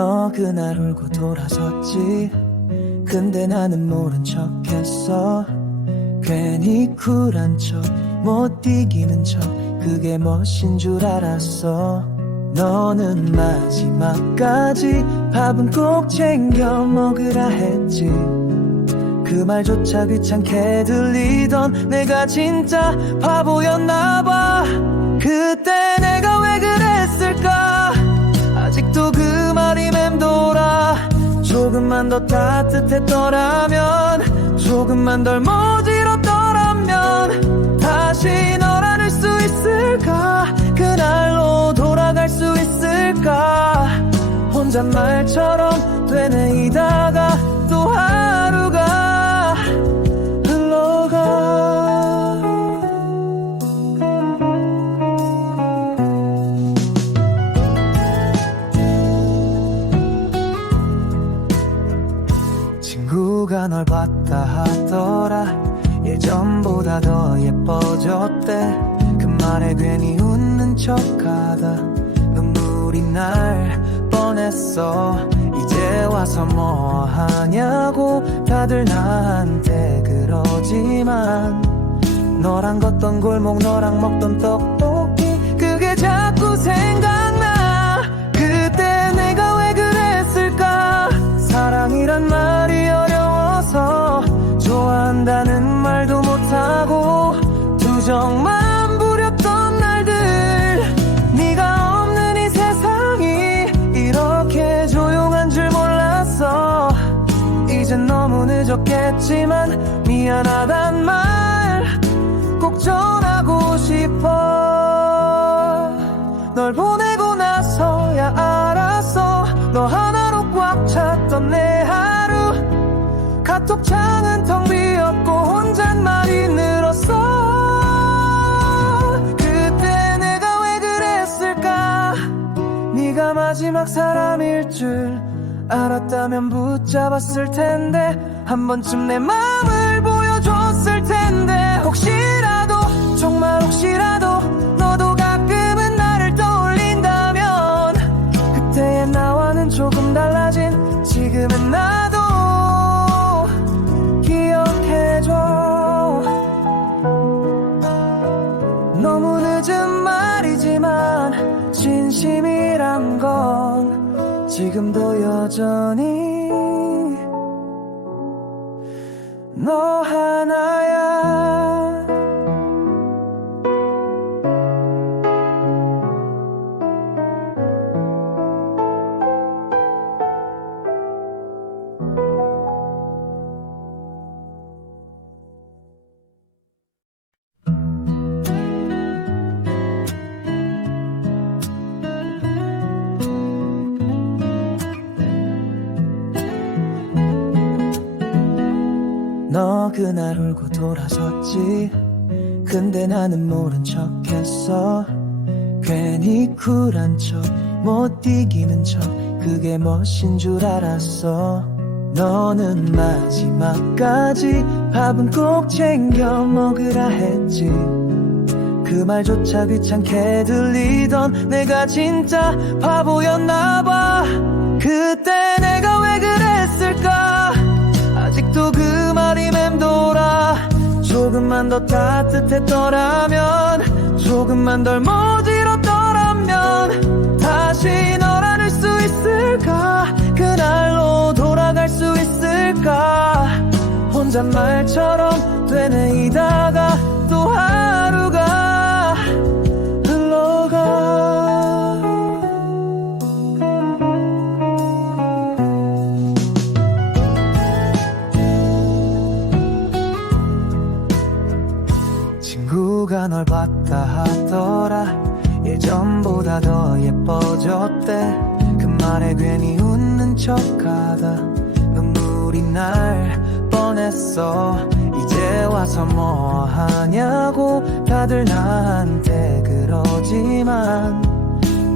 너 그날 울고 돌아섰지. 근데 나는 모른 척했어. 괜히 쿨한 척, 못 이기는 척, 그게 멋인 줄 알았어. 너는 마지막까지 밥은 꼭 챙겨 먹으라 했지. 그 말조차 귀찮게 들리던 내가 진짜 바보였나봐. 그때 내가 왜 그랬을까. 아직도 그 말이 맴돌아. 조금만 더 따뜻했더라면, 조금만 덜 모질었더라면 다시 널 안을 수 있을까. 그날로 돌아갈 수 있을까. 혼잣말처럼 되뇌이다가 또 하루가 흘러가. 친구가 널 봤다 하더라. 예전보다 더 예뻐졌대. 그 말에 괜히 웃는 척하다 눈물이 날 뻔했어. 이제 와서 뭐 하냐고 다들 나한테 그러지만, 너랑 걷던 골목, 너랑 먹던 떡볶이, 그게 자꾸 생각나. 그때 내가 왜 그랬을까. 사랑이란 말이 어려워서 좋아한다는 말도 못하고 투정만 부렸던 날들. 네가 없는 이 세상이 이렇게 조용한 줄 몰랐어. 이젠 너무 늦었겠지만 미안하단 말 꼭 전하고 싶어. 널 보내고 나서야 알았어. 너 하나로 꽉 찼던 내 하루. 카톡창은 텅 비었고 혼잣말이 늘었어. 그때 내가 왜 그랬을까. 네가 마지막 사람일 줄 알았다면 붙잡았을 텐데, 한 번쯤 내 맘을 보여줬을 텐데. 혹시라도, 정말 혹시라도 너도 가끔은 나를 떠올린다면, 그때의 나와는 조금 달라진 지금의 나도 기억해줘. 너무 늦은 말이지만 진심이란 건 지금도 여전히 너 하나야. 너 그날 울고 돌아섰지. 근데 나는 모른 척했어. 괜히 쿨한 척, 못 이기는 척, 그게 멋인 줄 알았어. 너는 마지막까지 밥은 꼭 챙겨 먹으라 했지. 그 말조차 귀찮게 들리던 내가 진짜 바보였나봐. 그때 내가 왜 그랬을까. 아직도 그 말이 맴돌아. 조금만 더 따뜻했더라면, 조금만 덜 모질었더라면 다시 널 안을 수 있을까. 그날로 돌아갈 수 있을까. 혼잣말처럼 되뇌이다가 또 하루가 흘러가. 친구가 널 봤다 하더라. 예전보다 더 예뻐졌대. 그 말에 괜히 웃는 척하다 눈물이 날 뻔했어. 이제 와서 뭐 하냐고 다들 나한테 그러지만,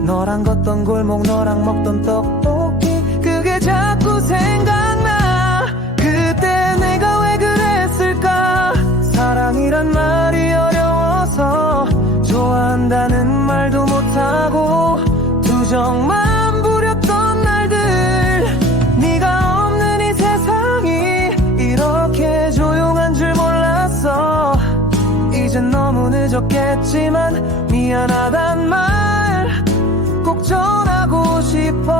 너랑 걷던 골목, 너랑 먹던 떡볶이, 그게 자꾸 생각나. 그때 내가 왜 그랬을까. 사랑이란 말이 어려워서 좋아한다는 말도 못하고 투정만 부렸던 날들. 늦었겠지만 미안하단 말 꼭 전하고 싶어.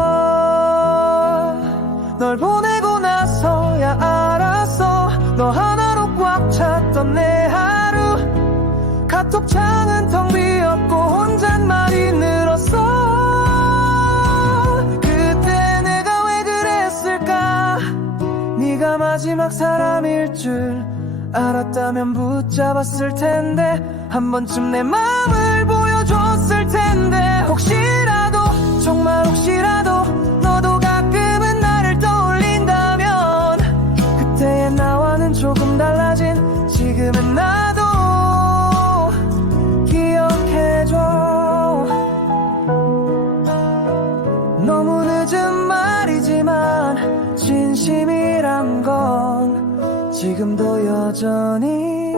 널 보내고 나서야 알았어. 너 하나로 꽉 찼던 내 하루. 카톡창은 텅 비었고 혼잣말이 늘었어. 그때 내가 왜 그랬을까. 네가 마지막 사람일 줄 알았다면 붙잡았을 텐데. 한 번쯤 내 맘을 보여줬을 텐데. 혹시라도 정말 혹시라도 너도 가끔은 나를 떠올린다면 그때의 나와는 조금 달라진 지금의 나도 기억해줘. 너무 늦은 말이지만 진심이란 건 지금도 여전히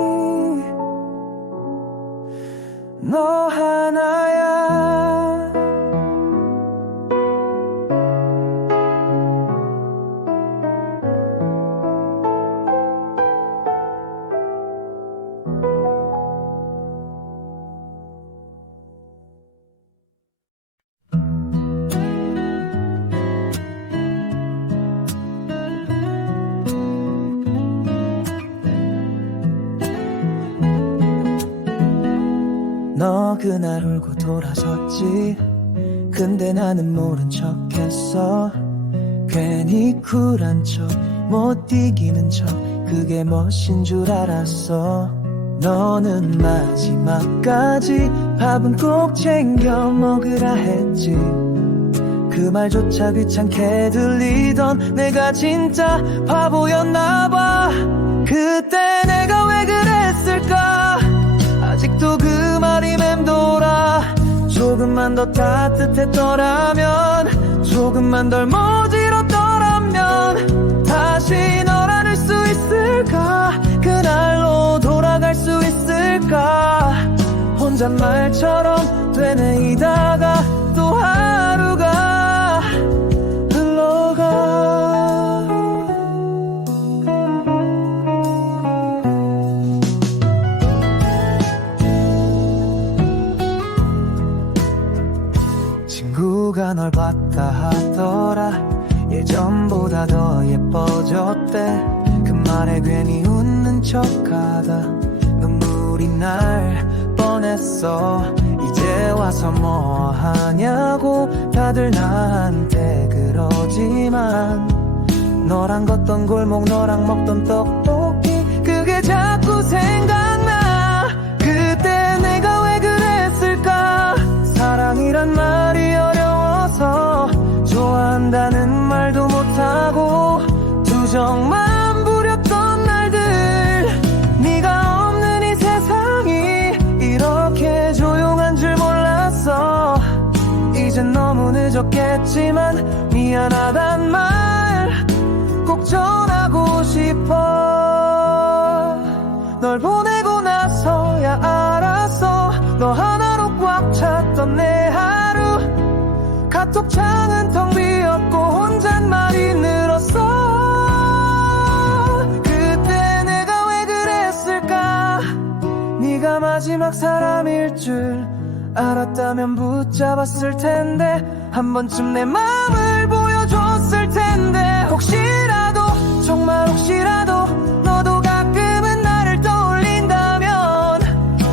너 하나야. 너 그날 울고 돌아섰지. 근데 나는 모른 척했어. 괜히 쿨한 척 못 이기는 척 그게 멋인 줄 알았어. 너는 마지막까지 밥은 꼭 챙겨 먹으라 했지. 그 말조차 귀찮게 들리던 내가 진짜 바보였나봐. 그때 내가 왜 그랬을까. 아직도 그 말이 맴돌아. 조금만 더 따뜻했더라면, 조금만 덜 모질었더라면 다시 널 안을 수 있을까. 그날로 돌아갈 수 있을까. 혼잣말처럼 되뇌이다가 또 하루가 흘러가. 친구가 널 봤다 하더라. 예전보다 더 예뻐졌대. 그 말에 괜히 웃는 척하다 눈물이 날 뻔했어. 이제 와서 뭐 하냐고 다들 나한테 그러지만 너랑 걷던 골목 너랑 먹던 떡볶이 그게 자꾸 생각나. 그때 내가 왜 그랬을까. 사랑이란 말이 어려워서 좋아한다는 말도 못하고 투정만 부렸던 날들. 네가 없는 이 세상이 이렇게 조용한 줄 몰랐어. 이젠 너무 늦었겠지만 미안하단 말 꼭 전하고 싶어. 널 보내고 나서야 알았어. 너 하나로 꽉 찼던 내 하루. 카톡창은 텅 비었고 혼잣말이 늘었어. 그때 내가 왜 그랬을까. 네가 마지막 사람일 줄 알았다면 붙잡았을 텐데. 한 번쯤 내 맘을 보여줬을 텐데. 혹시라도 정말 혹시라도 너도 가끔은 나를 떠올린다면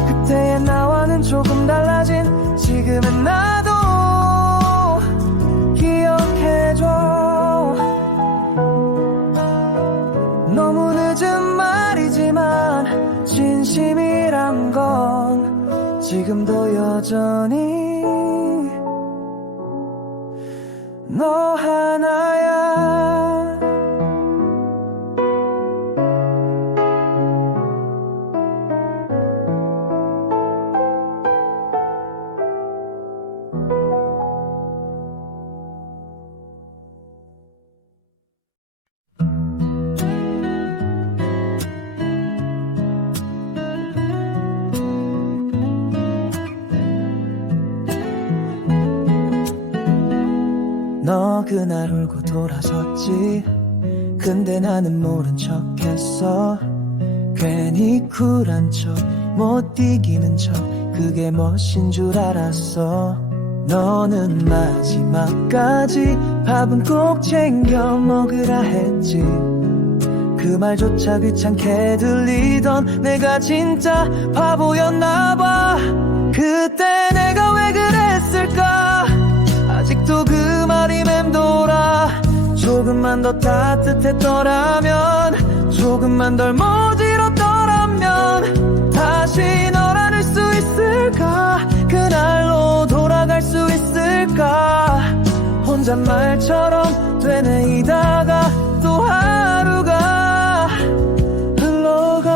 그때의 나와는 조금 달라진 지금의 나도 기억해줘. 너무 늦은 말이지만 진심이란 건 지금도 여전히 너 하나야. 너 그날 울고 돌아섰지. 근데 나는 모른 척했어. 괜히 쿨한 척 못 이기는 척 그게 멋인 줄 알았어. 너는 마지막까지 밥은 꼭 챙겨 먹으라 했지. 그 말조차 귀찮게 들리던 내가 진짜 바보였나봐. 그때 내가 왜 그랬을까. 아직도 그 말이 맴돌아. 조금만 더 따뜻했더라면, 조금만 덜 모질었더라면 다시 널 안을 수 있을까. 그날로 돌아갈 수 있을까. 혼잣말처럼 되뇌이다가 또 하루가 흘러가.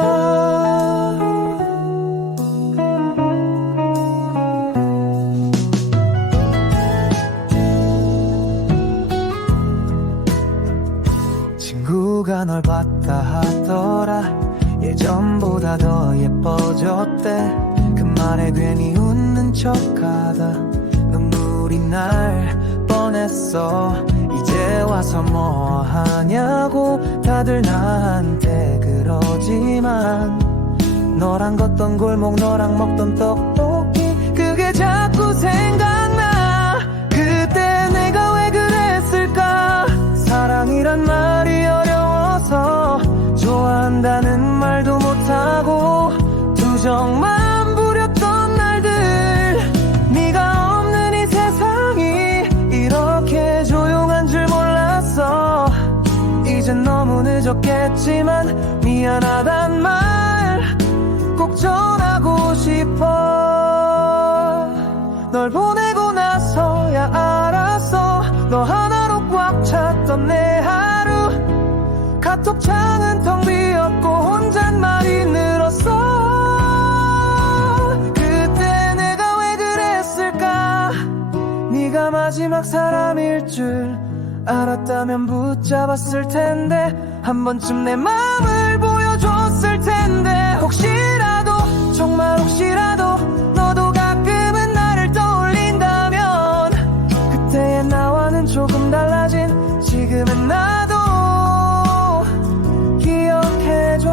친구가 널 봤다 하더라. 예전보다 더 예뻐졌대. 그 말에 괜히 웃는 척하다 눈물이 날 뻔했어. 이제 와서 뭐 하냐고 다들 나한테 그러지만, 너랑 걷던 골목, 너랑 먹던 떡볶이, 그게 자꾸 생각나. 그때 내가 왜 그랬을까. 사랑이란 말이 어려워서 좋아한다는 말도 못하고 투정만 부렸던 날들. 네가 없는 이 세상이 이렇게 조용한 줄 몰랐어. 이젠 너무 늦었겠지만 미안하단 말 꼭 전하고 싶어. 널 보내고 나서야 알았어. 너 하나로 꽉 찼던 내 하루. 카톡창은 텅 비었고 혼잣말이 늘었어. 그때 내가 왜 그랬을까. 네가 마지막 사람일 줄 알았다면 붙잡았을 텐데, 한 번쯤 내 맘을 보여줬을 텐데. 혹시라도, 정말 혹시라도 너도 가끔은 나를 떠올린다면, 그때의 나와는 조금 달라진 지금의 나도 기억해줘.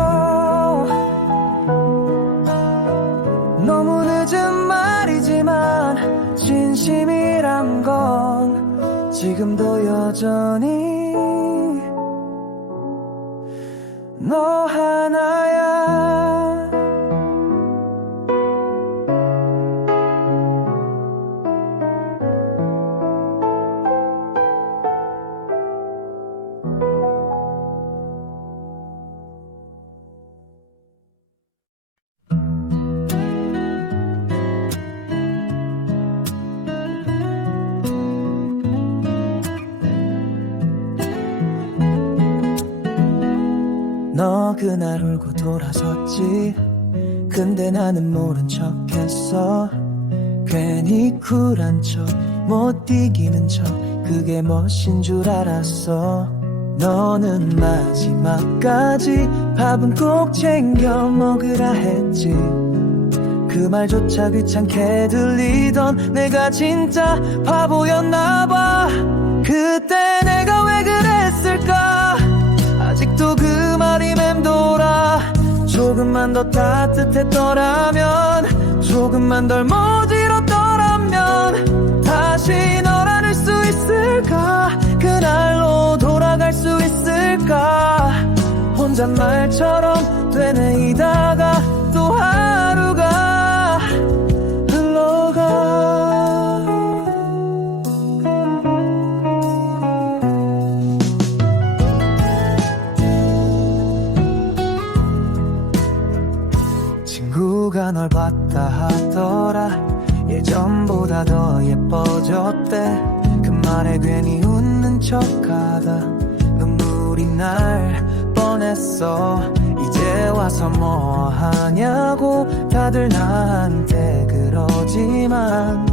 너무 늦은 말이지만 진심이란 건 지금도 여전히 너 하나야. 너 그날 울고 돌아섰지. 근데 나는 모른 척했어. 괜히 쿨한 척, 못 이기는 척 그게 멋인 줄 알았어. 너는 마지막까지 밥은 꼭 챙겨 먹으라 했지. 그 말조차 귀찮게 들리던 내가 진짜 바보였나봐. 그때 내가 왜 그랬을까. 아직도 그 말이 맴돌아. 조금만 더 따뜻했더라면, 조금만 덜 모질었더라면 다시 널 안을 수 있을까. 그날로 돌아갈 수 있을까. 혼잣말처럼 되뇌이다가 또 하루가 흘러가. 친구가 널 봤다 하더라. 예전보다 더 예뻐졌대. 그 말에 괜히 웃는 척하다 눈물이 날 뻔했어. 이제 와서 뭐 하냐고 다들 나한테 그러지만,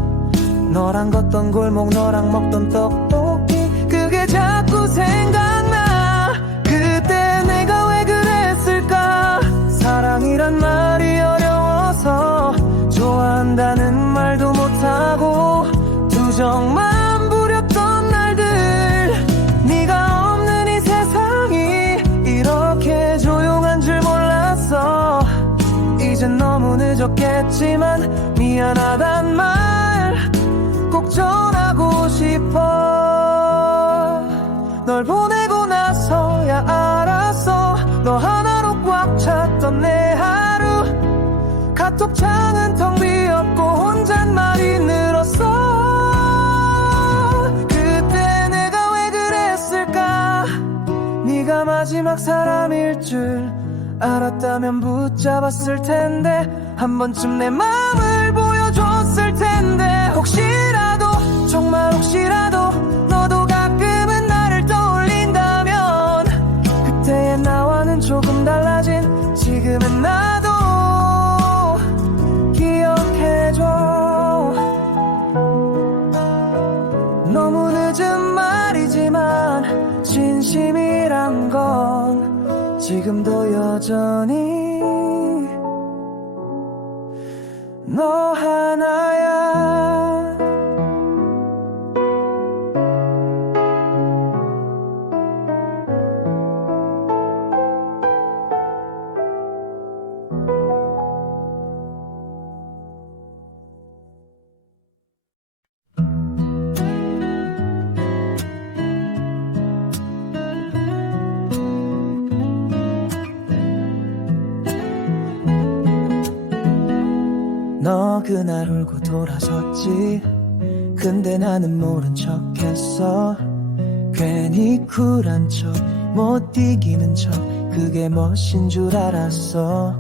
너랑 걷던 골목, 너랑 먹던 떡볶이, 그게 자꾸 생각나. 그때 내가 왜 그랬을까. 사랑이란 말이 어려워서 좋아한다는 말도 못하고 투정만 부렸던 날들. 네가 없는 이 세상이 이렇게 조용한 줄 몰랐어. 이젠 너무 늦 늦었겠지만 미안하단 말 꼭 전하고 싶어. 널 보내고 나서야 알았어. 너 하나로 꽉 찼던 내 하루. 카톡창은 텅 비었고 혼잣말이 늘었어. 그때 내가 왜 그랬을까. 네가 마지막 사람일 줄 알았다면 붙잡았을 텐데. 한 번쯤 내 맘을 보여줬을 텐데. 혹시라도 정말 혹시라도 너도 가끔은 나를 떠올린다면 그때의 나와는 조금 달라진 지금의 나도 기억해줘. 너무 늦은 말이지만 진심이란 건 지금도 여전히 너 하나야. 너 그날 울고 돌아섰지. 근데 나는 모른 척했어. 괜히 쿨한 척 못 이기는 척 그게 멋인 줄 알았어.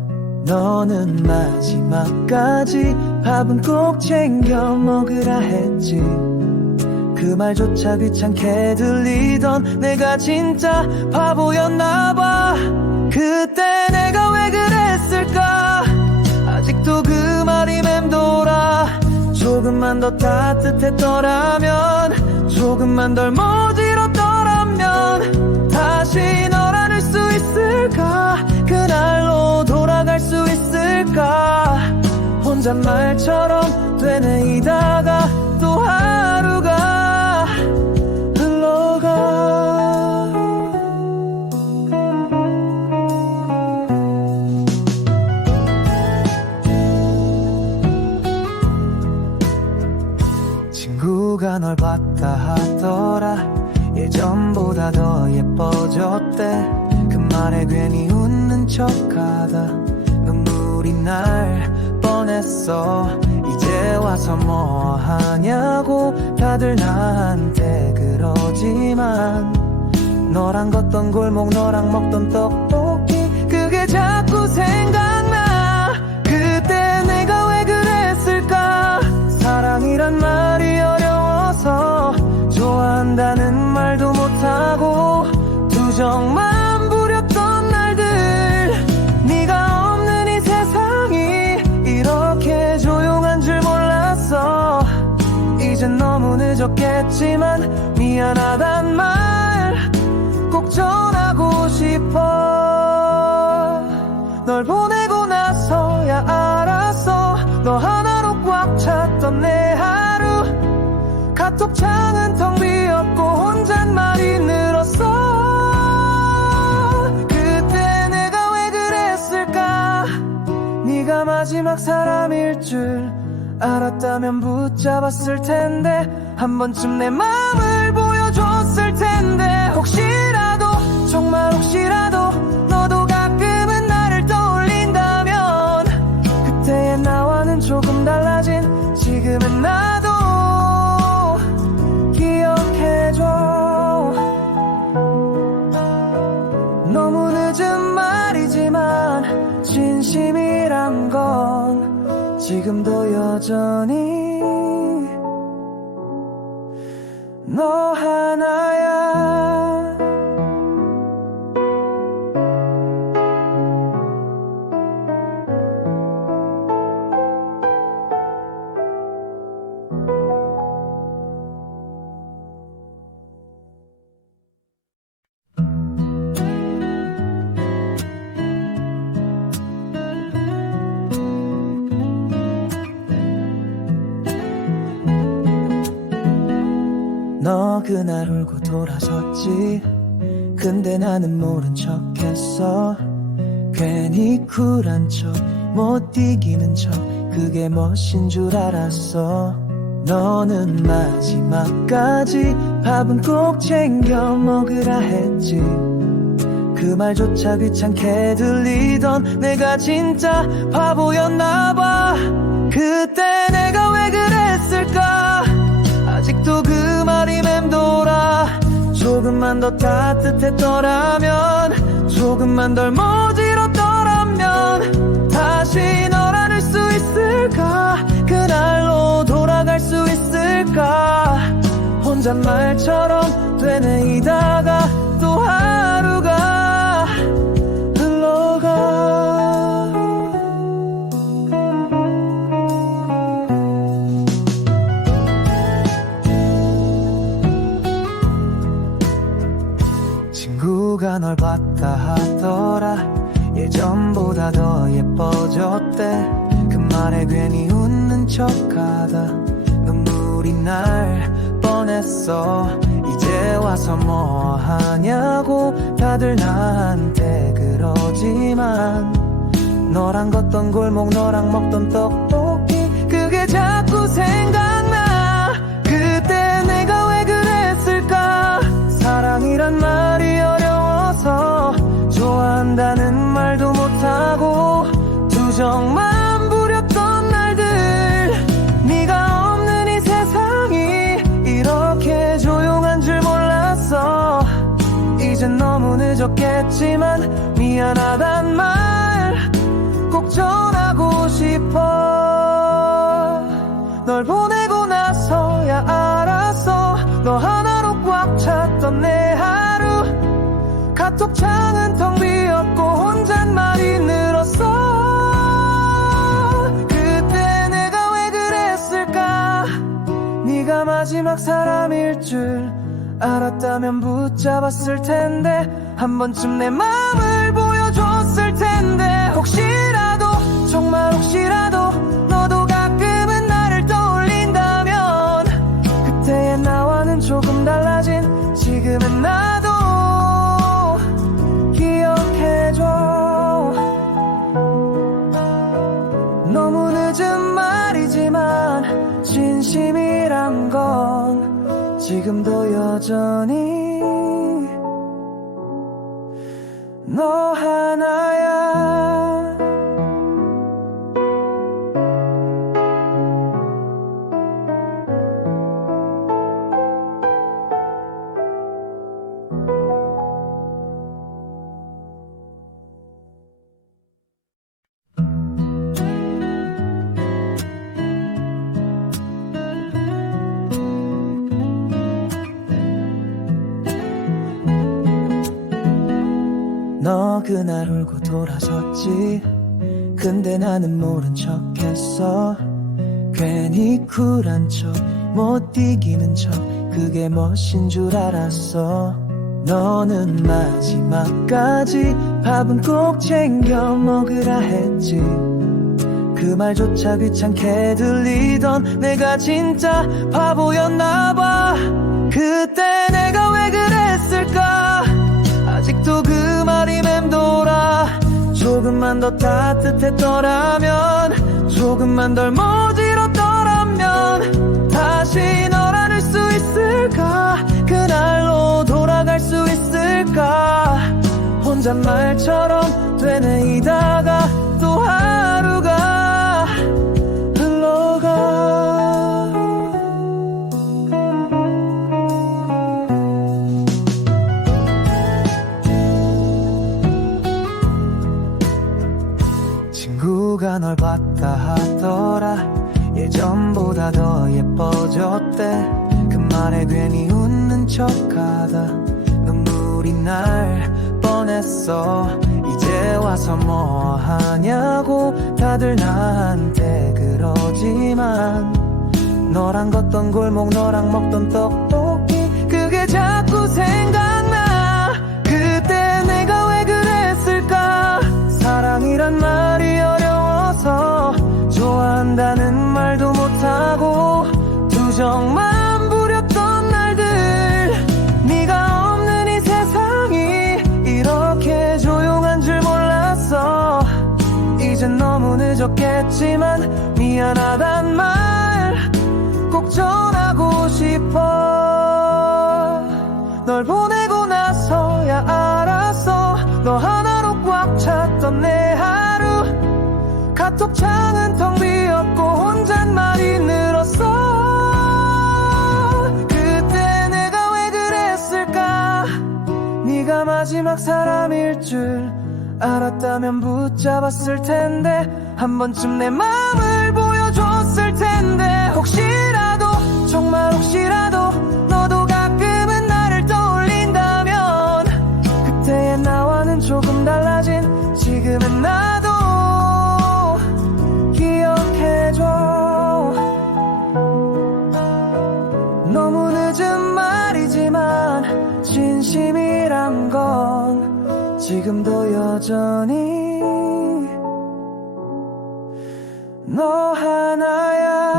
너는 마지막까지 밥은 꼭 챙겨 먹으라 했지. 그 말조차 귀찮게 들리던 내가 진짜 바보였나봐. 그때 내가 왜 그랬을까. 아직도 그 말이 맴돌아. 조금만 더 따뜻했더라면, 조금만 덜 모질었더라면 다시 널 안을 수 있을까. 그날로 돌아갈 수 있을까. 혼잣말처럼 되뇌이다가 또 하루가 흘러가. 친구가 널 봤다 하더라. 예전보다 더 예뻐졌대. 그 말에 괜히 웃는 척하다 눈물이 날 뻔했어. 이제 와서 뭐 하냐고 다들 나한테 그러지만 너랑 걷던 골목 너랑 먹던 떡볶이 그게 자꾸 생각나. 그때 내가 왜 그랬을까. 사랑이란 말이 어려워서 좋아한다는 말도 못하고 투정만 부렸던 날들. 네가 없는 이 세상이 이렇게 조용한 줄 몰랐어. 이젠 너무 늦었겠지만 미안하단 말 꼭 전하고 싶어. 널 보내고 나서야 알았어. 너 하나로 꽉 찼던 내 하루. 카톡창은 텅 비었고 혼잣말이 늘었어. 그때 내가 왜 그랬을까. 네가 마지막 사람일 줄 알았다면 붙잡았을 텐데. 한 번쯤 내 맘을 보여줬을 텐데. 혹시라도 정말 혹시라도 너도 가끔은 나를 떠올린다면 그때의 나와는 조금 달라진 지금의 나도 기억해줘. 너무 늦은 말이지만 진심이란 건 지금도 여전히 너 하나야. 너 그날 울고 돌아섰지. 근데 나는 모른 척했어. 괜히 쿨한 척 못 이기는 척 그게 멋인 줄 알았어. 너는 마지막까지 밥은 꼭 챙겨 먹으라 했지. 그 말조차 귀찮게 들리던 내가 진짜 바보였나봐. 그때 내가 왜 그랬을까. 아직도 그 말이 맴돌아. 조금만 더 따뜻했더라면, 조금만 덜 모질었더라면 다시 널 안을 수 있을까. 그날로 돌아갈 수 있을까. 혼잣말처럼 되뇌이다가 또 하루가 흘러가. 친구가 널 봤다 하더라. 예전보다 더 예뻐졌대. 그 말에 괜히 웃는 척하다 눈물이 날 뻔했어. 이제 와서 뭐 하냐고 다들 나한테 그러지만, 너랑 걷던 골목, 너랑 먹던 떡볶이, 그게 자꾸 생각나. 그때 내가 왜 그랬을까. 사랑이란 말이 어려워서 좋아한다는 말도 못하고 투정만 부렸던 날들. 네가 없는 이 세상이 이렇게 조용한 줄 몰랐어. 이젠 너무 늦었겠지만 미안하단 말 꼭 전하고 싶어. 널 보내고 나서야 알았어. 너 하나로 꽉 찼던 내 하루. 카톡창은 텅 비었고 혼잣말이 늘었어. 그때 내가 왜 그랬을까. 네가 마지막 사람일 줄 알았다면 붙잡았을 텐데, 한 번쯤 내 맘을 보여줬을 텐데. 혹시라도, 정말 혹시라도 너도 가끔은 나를 떠올린다면, 그때의 나와는 조금 달라진 지금의 나도 기억해줘. 너무 늦은 말이지만 진심이란 건 지금도 여전히 너 하나야. 너 그날 울고 돌아섰지. 근데 나는 모른 척했어. 괜히 쿨한 척, 못 이기는 척 그게 멋인 줄 알았어. 너는 마지막까지 밥은 꼭 챙겨 먹으라 했지. 그 말조차 귀찮게 들리던 내가 진짜 바보였나봐. 그때 내가 왜 그랬을까. 아직도 그 말이 맴돌아. 조금만 더 따뜻했더라면, 조금만 덜 모질었더라면 다시 널 안을 수 있을까. 그날로 돌아갈 수 있을까. 혼잣말처럼 되뇌이다가 또 하루가 흘러가. 친구가 널 봤다 하더라. 예전보다 더 예뻐졌대. 그 말에 괜히 웃는 척하다 눈물이 날 뻔했어. 이제 와서 뭐 하냐고 다들 나한테 그러지만, 너랑 걷던 골목, 너랑 먹던 떡볶이, 그게 자꾸 생각나. 그때 내가 왜 그랬을까. 사랑이란 말이 어려워서 좋아한다는 말도 못하고 투정만 부렸던 날들. 네가 없는 이 세상이 이렇게 조용한 줄 몰랐어. 이젠 너무 늦 늦었겠지만 미안하단 말 꼭 전하고 싶어. 널 보내고 나서야 알았어. 너 하나로 꽉 찼던 내 하루. 카톡창은 텅 비었고 혼잣말이 늘었어. 그때 내가 왜 그랬을까? 네가 마지막 사람일 줄 알았다면 붙잡았을 텐데, 한 번쯤 내 맘을 보여줬을 텐데. 혹시라도, 정말 혹시라도 너도 가끔은 나를 떠올린다면 그때의 나와는 조금 달라진 지금의 나도 기억해줘. 너무 늦은 말이지만 진심이란 건 지금도 여전히 너 하나야.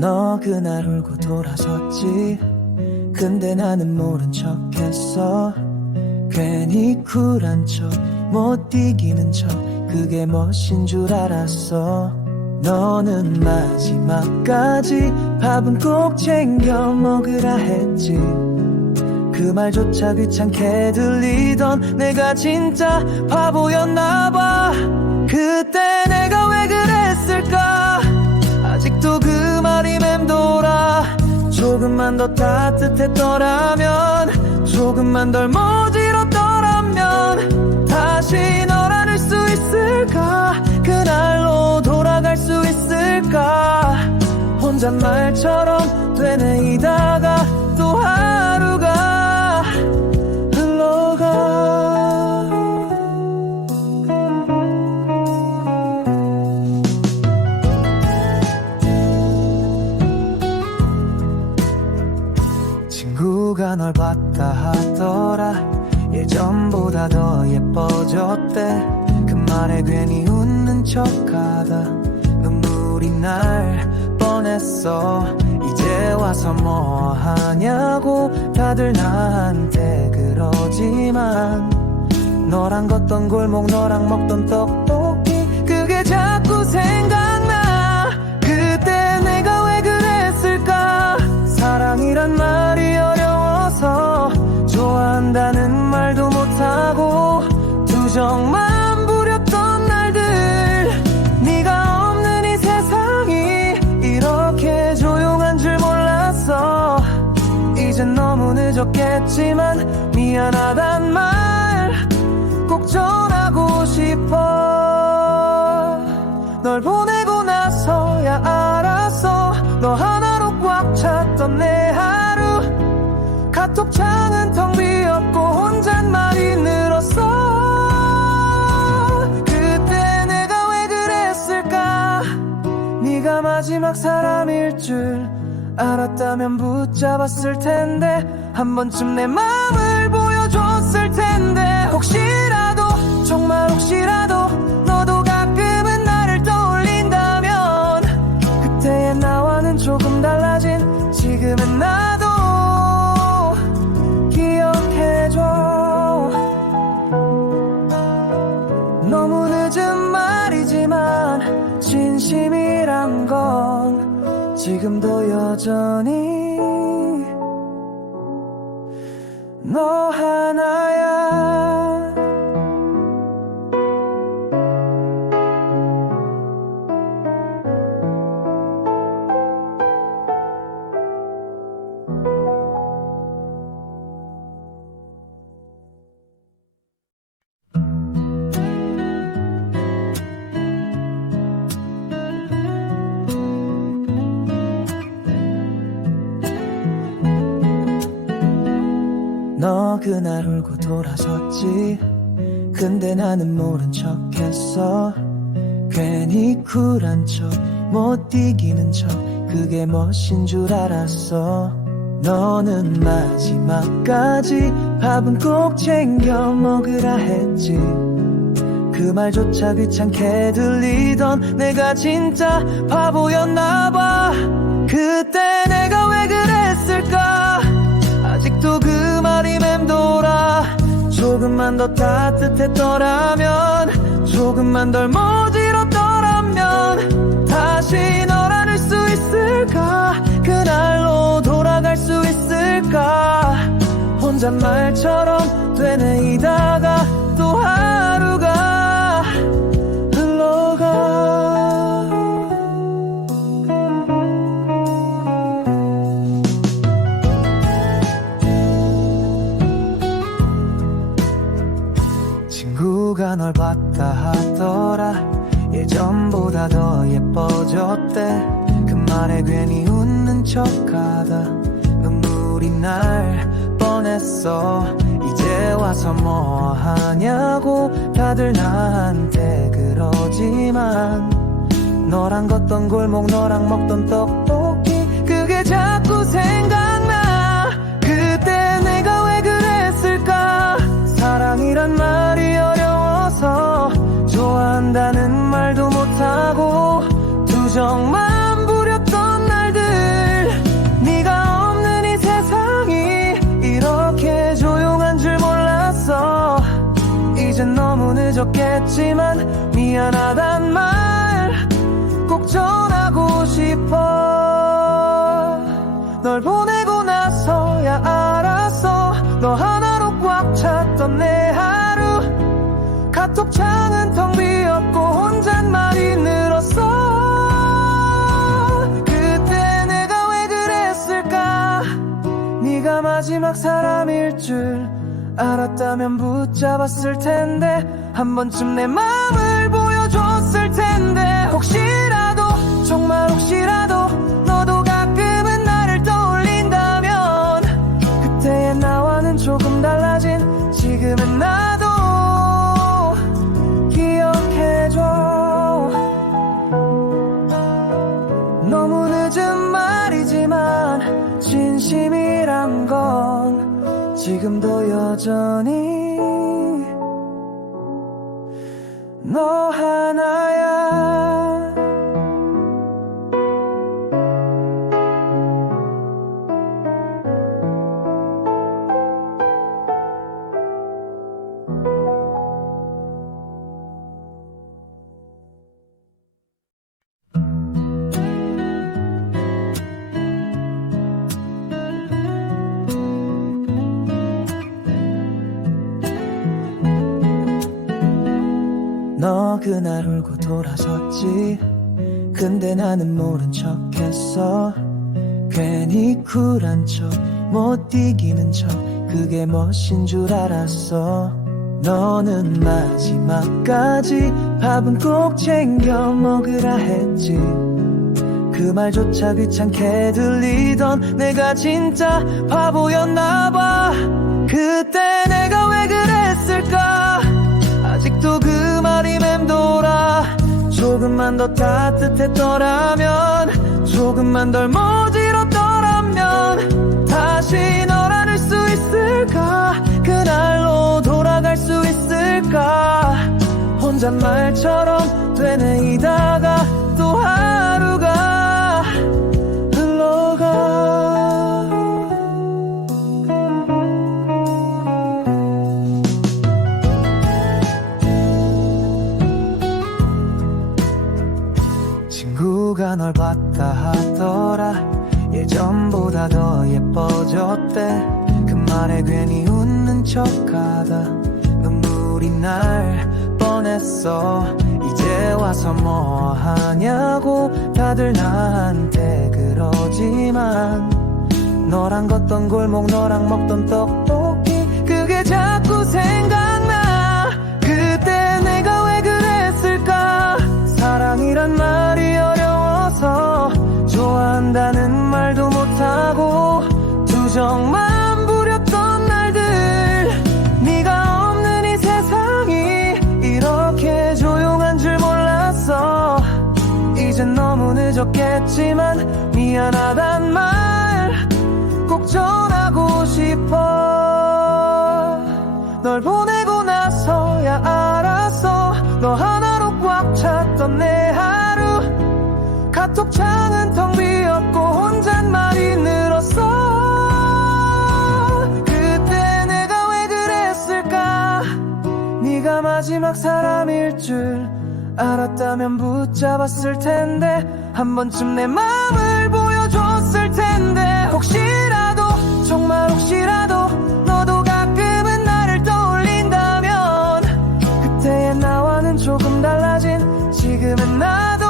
너 그날 울고 돌아섰지. 근데 나는 모른 척했어. 괜히 쿨한 척, 못 이기는 척, 그게 멋인 줄 알았어. 너는 마지막까지 밥은 꼭 챙겨 먹으라 했지. 그 말조차 귀찮게 들리던 내가 진짜 바보였나봐. 그때 내가 왜 그랬을까? 아직도 그 말이 맴돌아. 조금만 더 따뜻했더라면, 조금만 덜 모질었더라면 다시 널 안을 수 있을까? 그날로 돌아갈 수 있을까? 혼잣말처럼 되뇌이다가 또 하루가 흘러가. 친구가 널 봤다 하더라. 예전보다 더 예뻐졌대. 그 말에 괜히 웃는 척하다 눈물이 날 뻔했어. 이제 와서 뭐 하냐고 다들 나한테 그러지만, 너랑 걷던 골목, 너랑 먹던 떡볶이, 그게 자꾸 생각나. 그때 내가 왜 그랬을까? 사랑이란 말이 어려워서 좋아한다는 말도 못하고 투정만 부렸던 날들. 네가 없는 이 세상이 이렇게 조용한 줄 몰랐어. 이젠 너무 늦었겠지만 미안하단 말 꼭 전하고 싶어. 널 보내고 나서야 알았어. 너 하나로 꽉 찼던 내 하루. 카톡창은 텅 비었고 혼잣말이 늘었어. 그때 내가 왜 그랬을까? 네가 마지막 사람일 줄 알았다면 붙잡았을 텐데, 한 번쯤 내 맘을 보여줬을 텐데. 혹시라도, 정말 혹시라도 너도 가끔은 나를 떠올린다면 그때의 나와는 조금 달라진 지금의 나도 기억해줘. 너무 늦은 말이지만 진심이란 건 지금도 여전히 너 하나야. 너 그날 울고 돌아섰지. 근데 나는 모른 척했어. 괜히 쿨한 척 못 이기는 척 그게 멋인 줄 알았어. 너는 마지막까지 밥은 꼭 챙겨 먹으라 했지. 그 말조차 귀찮게 들리던 내가 진짜 바보였나봐. 그때 내가 왜 그랬을까. 아직도 그 말이 맴돌아. 조금만 더 따뜻했더라면, 조금만 덜 모질었더라면 다시 널 안을 수 있을까. 그날로 돌아갈 수 있을까. 혼잣말처럼 되뇌이다가 또 하루가 흘러가. 친구가 널 봤다 하더라. 예전보다 더 예뻐졌대. 그 말에 괜히 웃는 척하다 눈물이 날 뻔했어. 이제 와서 뭐 하냐고 다들 나한테 그러지만, 너랑 걷던 골목, 너랑 먹던 떡볶이, 그게 자꾸 생각나. 그때 내가 왜 그랬을까. 사랑이란 말이 어려워서 좋아한다는 말도 못하고 투정만 부렸던 날들. 네가 없는 이 세상이 이렇게 조용한 줄 몰랐어. 이젠 너무 늦었겠지만 미안하단 말 꼭 전하고 싶어. 널 보내고 나서야 알았어. 너 하나로 꽉 찼던 내 하루. 카톡창은 텅 비었고 혼잣말이 늘었어. 그때 내가 왜 그랬을까. 네가 마지막 사람일 줄 알았다면 붙잡았을 텐데, 한 번쯤 내 마음을 보여줬을 텐데. 혹시라도, 정말 혹시라도 너도 가끔은 나를 떠올린다면, 그때의 나와는 조금 달라진 지금의 나도 기억해줘. 너무 늦은 말이지만 진심이란 건 지금도 여전히 너 하나야. 너 그날 울고 돌아섰지. 근데 나는 모른 척했어. 괜히 쿨한 척 못 이기는 척 그게 멋인 줄 알았어. 너는 마지막까지 밥은 꼭 챙겨 먹으라 했지. 그 말조차 귀찮게 들리던 내가 진짜 바보였나봐. 그때 내가 왜 그랬을까. 아직도 그 말이 맴돌아. 조금만 더 따뜻했더라면, 조금만 덜 모질었더라면 다시 널 안을 수 있을까. 그날로 돌아갈 수 있을까. 혼잣말처럼 되뇌이다가 또 하루가 흘러가. 친구가 널 봤다 하더라. 예전보다 더 예뻐졌대. 그 말에 괜히 웃는 척하다 눈물이 날 뻔했어. 이제 와서 뭐 하냐고 다들 나한테 그러지만, 너랑 걷던 골목, 너랑 먹던 떡볶이, 그게 자꾸 생각나. 그때 내가 왜 그랬을까. 사랑이란 말이 어려워서 좋아한다는 말도 못하고 투정만 부렸던 날들. 네가 없는 이 세상이 이렇게 조용한 줄 몰랐어. 늦었겠지만 미안하단 말 꼭 전하고 싶어. 널 보내고 나서야 알았어. 너 하나로 꽉 찼던 내 하루. 카톡창은 텅 비었고 혼잣말이 늘었어. 그때 내가 왜 그랬을까. 네가 마지막 사람일 줄 알았다면 붙잡았을 텐데. 한 번쯤 내 마음을 보여줬을 텐데. 혹시라도 정말 혹시라도 너도 가끔은 나를 떠올린다면 그때의 나와는 조금 달라진 지금의 나도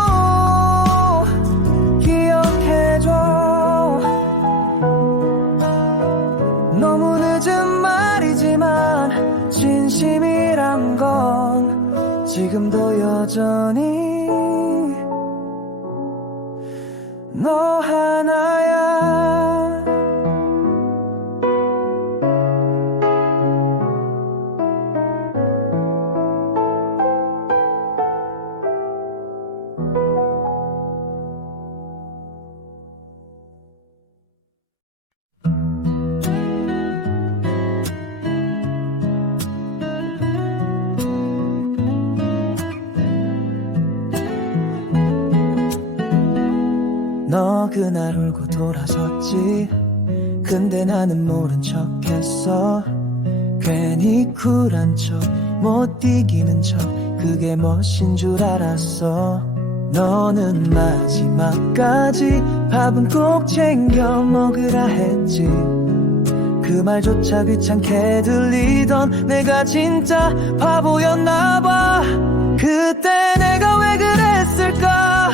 기억해줘. 너무 늦은 말이지만 진심이란 건 지금도 여전히 너 하나야. 너 그날 울고 돌아섰지. 근데 나는 모른 척했어. 괜히 쿨한 척 못 이기는 척 그게 멋인 줄 알았어. 너는 마지막까지 밥은 꼭 챙겨 먹으라 했지. 그 말조차 귀찮게 들리던 내가 진짜 바보였나봐. 그때 내가 왜 그랬을까.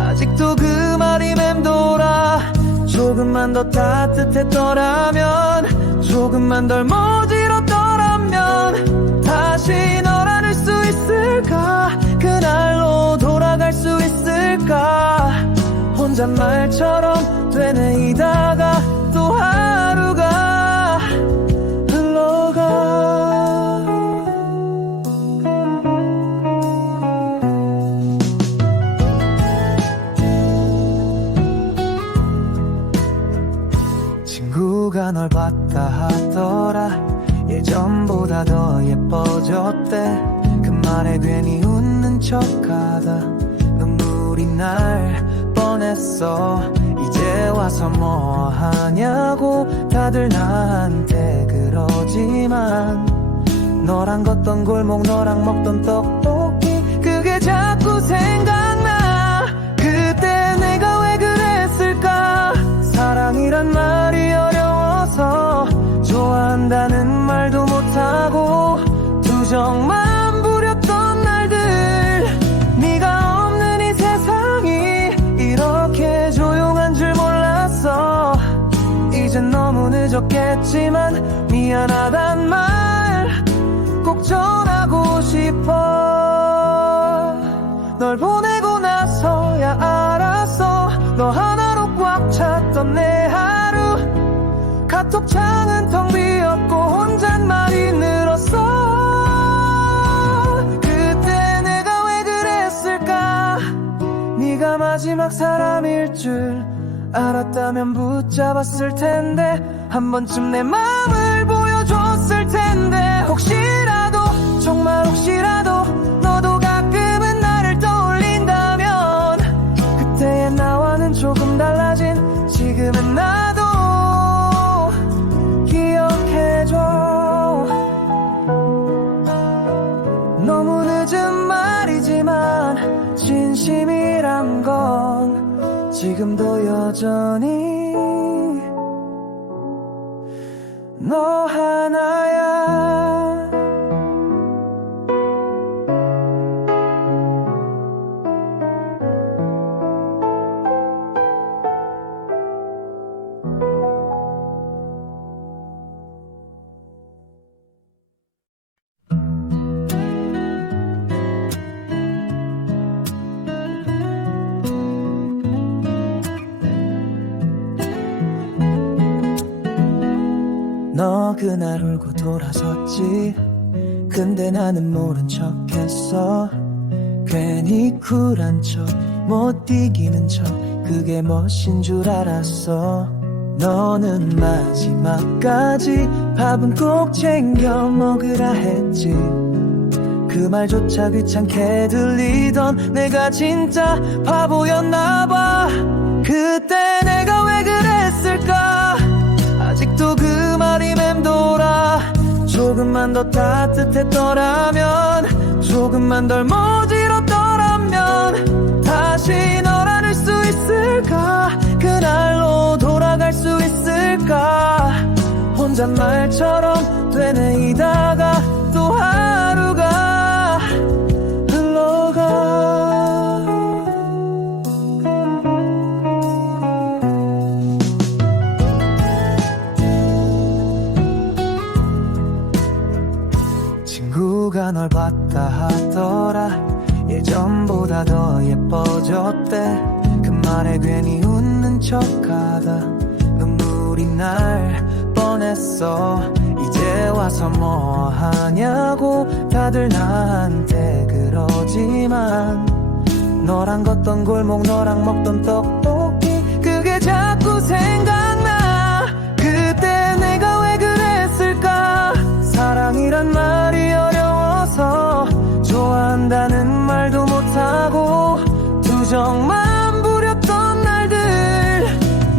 아직도 그 말이 맴돌아. 조금만 더 따뜻했더라면, 조금만 덜 모질었더라면 다시 널 안을 수 있을까. 그날로 돌아갈 수 있을까. 혼잣말처럼 되뇌이다가 또 하루가 흘러가. 친구가 널 봤다 하더라. 예전보다 더 예뻐졌대. 그 말에 괜히 웃는 척하다 눈물이 날 뻔했어. 이제 와서 뭐 하냐고 다들 나한테 그러지만 너랑 걷던 골목 너랑 먹던 떡볶이 그게 자꾸 생각나. 그때 내가 왜 그랬을까. 사랑이란 말이 어려워서 좋아한다는 말도 못하고 투정만 부렸던 날들. 네가 없는 이 세상이 이렇게 조용한 줄 몰랐어. 이젠 너무 늦었겠지만 미안하단 말 꼭 전하고 싶어. 널 보내고 나서야 알았어. 너 하나로 꽉 찼던 내 하루. 카톡창은 텅 비었고 혼잣말이 늘었어. 그때 내가 왜 그랬을까. 네가 마지막 사람일 줄 알았다면 붙잡았을 텐데. 한 번쯤 내 마음을 보여줬을 텐데. 혹시라도 정말 혹시라도 너도 가끔은 나를 떠올린다면 그때의 나와는 조금 달라진 지금의 나도 기억해줘. 너무 늦은 말이지만 진심이란 건 지금도 여전히 너 하나야. 너 그날 울고 돌아섰지. 근데 나는 모른 척했어. 괜히 쿨한 척 못 이기는 척 그게 멋인 줄 알았어. 너는 마지막까지 밥은 꼭 챙겨 먹으라 했지. 그 말조차 귀찮게 들리던 내가 진짜 바보였나봐. 그때 내가 왜 그랬을까. 아직도 그 말이 맴돌아. 조금만 더 따뜻했더라면, 조금만 덜 모질었더라면 다시 널 안을 수 있을까. 그날로 돌아갈 수 있을까. 혼잣말처럼 되뇌이다가 또 하루가 흘러가. 친구가 널 봤다 하더라. 예전보다 더 예뻐졌대. 그 말에 괜히 웃는 척하다 눈물이 날 뻔했어. 이제 와서 뭐 하냐고 다들 나한테 그러지만, 너랑 걷던 골목, 너랑 먹던 떡볶이, 그게 자꾸 생각나. 그때 내가 왜 그랬을까. 사랑이란 말이 어려워서 좋아한다는 말도 못하고 투정만 부렸던 날들.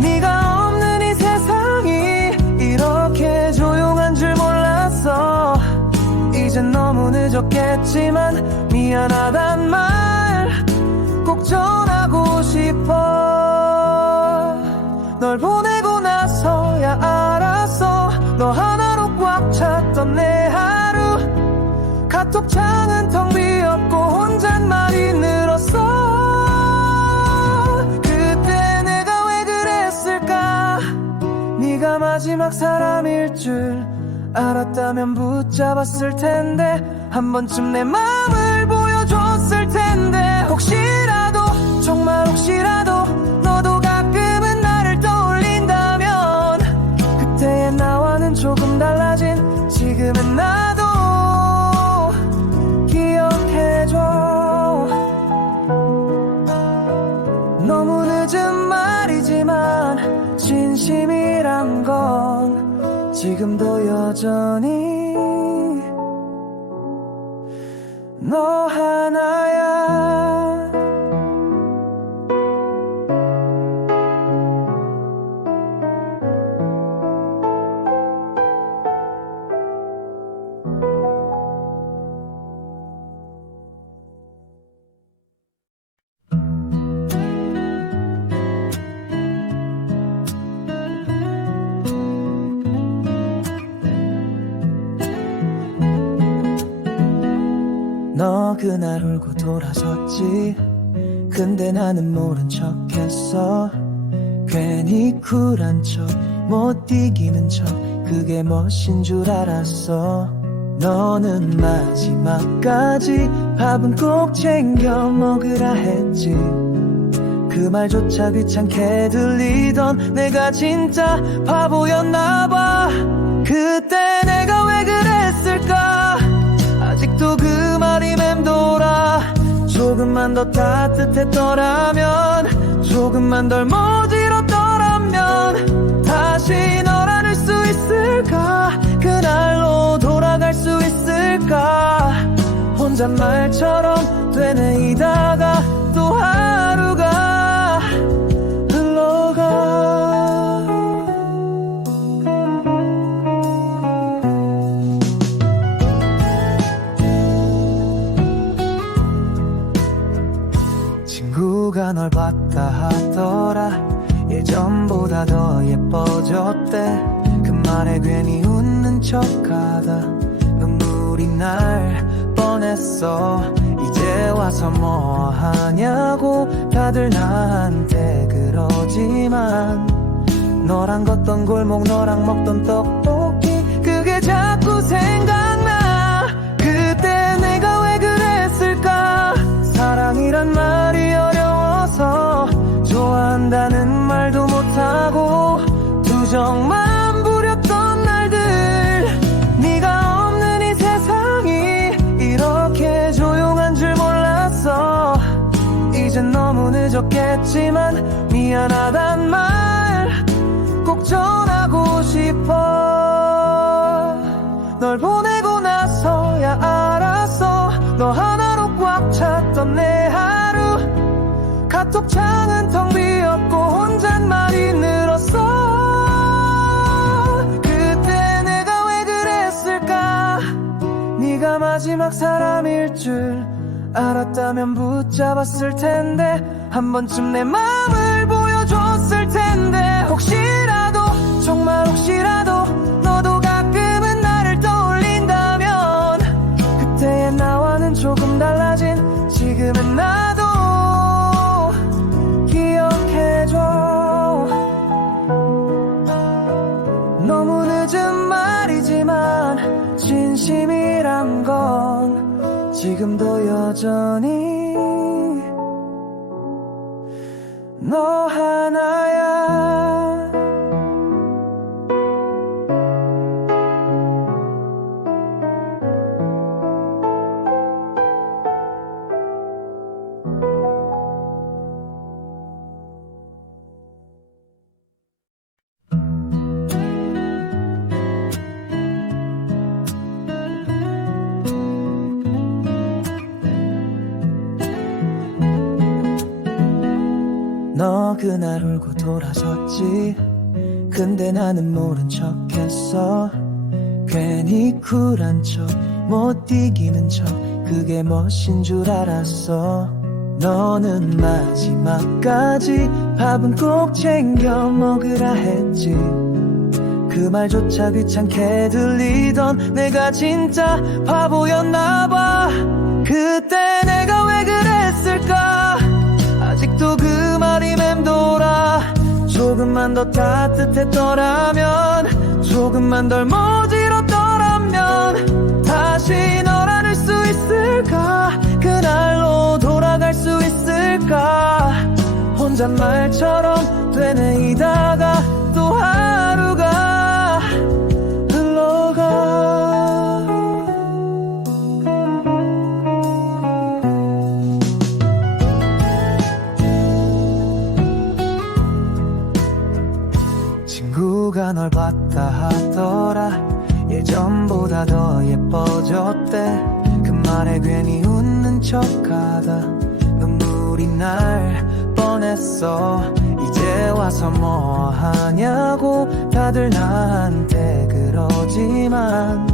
네가 없는 이 세상이 이렇게 조용한 줄 몰랐어. 이젠 너무 늦었겠지만 미안하단 말 꼭 전하고 싶어. 널 보내고 나서야 알았어. 너 하나로 꽉 찼던 내 하루. 카톡창은 텅 비었고 혼잣말이 늘었어. 그때 내가 왜 그랬을까. 네가 마지막 사람일 줄 알았다면 붙잡았을 텐데, 한 번쯤 내 맘을 보여줬을 텐데. 혹시라도, 정말 혹시라도 너도 가끔은 나를 떠올린다면, 그때의 나와는 조금 달라진 지금의 나도 기억해줘. 너무 늦은 말이지만 진심이란 건 지금도 여전히 너 하나야. 너 그날 울고 돌아섰지. 근데 나는 모른 척했어. 괜히 쿨한 척, 못 이기는 척 그게 멋인 줄 알았어. 너는 마지막까지 밥은 꼭 챙겨 먹으라 했지. 그 말조차 귀찮게 들리던 내가 진짜 바보였나봐. 그때 내가 왜 그랬을까. 아직도 그 말이 맴돌아. 조금만 더 따뜻했더라면, 조금만 덜 모질었더라면 다시 널 안을 수 있을까. 그날로 돌아갈 수 있을까. 혼잣말처럼 되뇌이다가 또 하루가 흘러가. 친구가 널 봤다 하더라. 예전보다 더 예뻐졌대. 그 말에 괜히 웃는 척하다 눈물이 날 뻔했어. 이제 와서 뭐 하냐고 다들 나한테 그러지만, 너랑 걷던 골목, 너랑 먹던 떡볶이, 그게 자꾸 생각나. 그때 내가 왜 그랬을까. 사랑이란 말이 어려워서 좋아한다는 말도 못하고 투정만 부렸던 날들. 네가 없는 이 세상이 이렇게 조용한 줄 몰랐어. 이젠 너무 늦었겠지만 미안하단 말 꼭 전하고 싶어. 널 보내고 나서야 알았어. 너 하나로 꽉 찼던 내 하루. 카톡창은 텅 비었고 혼잣말이 늘었어. 그때 내가 왜 그랬을까. 네가 마지막 사람일 줄 알았다면 붙잡았을 텐데. 한 번쯤 내 맘을 보여줬을 텐데. 혹시라도 정말 혹시라도 너도 가끔은 나를 떠올린다면 그때의 나와는 조금 달라진 지금의 나도 기억해줘. 너무 늦은 말이지만 진심이란 건 지금도 여전히 너 하나야. 너 그날 울고 돌아섰지. 근데 나는 모른 척했어. 괜히 쿨한 척 못 이기는 척 그게 멋인 줄 알았어. 너는 마지막까지 밥은 꼭 챙겨 먹으라 했지. 그 말조차 귀찮게 들리던 내가 진짜 바보였나봐. 그때 내가 왜 그랬을까. 아직도 그 말이 맴돌아. 조금만 더 따뜻했더라면, 조금만 덜 모질었더라면 다시 널 안을 수 있을까. 그날로 돌아갈 수 있을까. 혼잣말처럼 되뇌이다가 또 하루가 흘러가. 친구가 널 봤다 하더라. 예전보다 더 예뻐졌대. 그 말에 괜히 웃는 척하다 눈물이 날 뻔했어. 이제 와서 뭐 하냐고 다들 나한테 그러지만